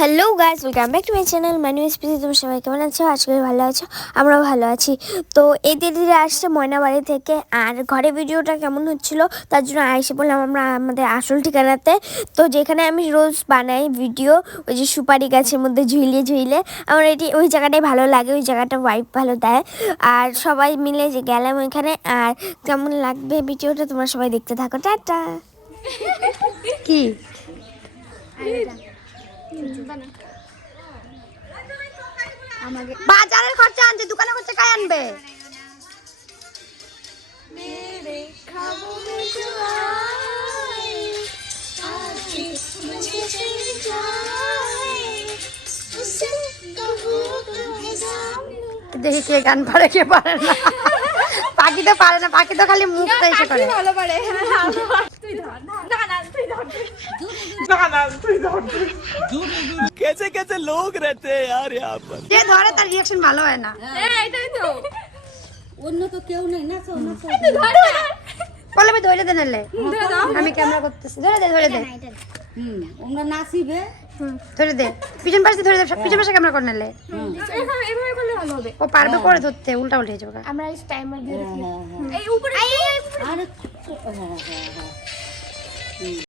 Hello guys welcome back to my channel Manu SPC তুমি সবাই কেমন আছো? আজকে ভালো আছো। আমরাও ভালো আছি। তো এই দিদিরা আসছে ময়না বাড়ি থেকে। আর ঘরে ভিডিওটা কেমন হচ্ছিল তার জন্য আইসে বললাম আমরা আমাদের আসল ঠিকানাতে। তো যেখানে আমি রোজ বানাই ভিডিও ওই যে সুপারি গাছের মধ্যে ঝুইলে ঝুইলে আমার এটি ওই জায়গাটাই ভালো লাগে ওই জায়গাটা ওয়াইফ ভালো দেয়। আর সবাই মিলে যে গেলাম ওইখানে আর কেমন লাগবে ভিডিওটা তোমরা সবাই দেখতে থাকো। টাটা। কি? বাজারের খরচা আনছে দোকানে খরচা কাই আনবে? দেখি কে গান পারে কে পারে না। পাখি তো পারে না পাখি তো খালি মুখটা এসে করে। ভালো পারে। তুই ধর না না তুই ধর। কেসে কেসে লোক রেতে আর যে ধরে তার রিয়াকশন ভালো হয় না এটাই তো অন্য তো কেউ নাই না বলে ধরে দে নালে আমি ক্যামেরা করতেছি ধরে দে ধরে দে ওমরা নাচিবে ধরে দে পিছন পাশে ধরে দে পিছন পাশে ক্যামেরা করে নালে এভাবে করলে ভালো হবে ও পারবে করে ধরতে উল্টা উল্টে যাবে আমরা এই টাইমার দিয়ে এই উপরে আরে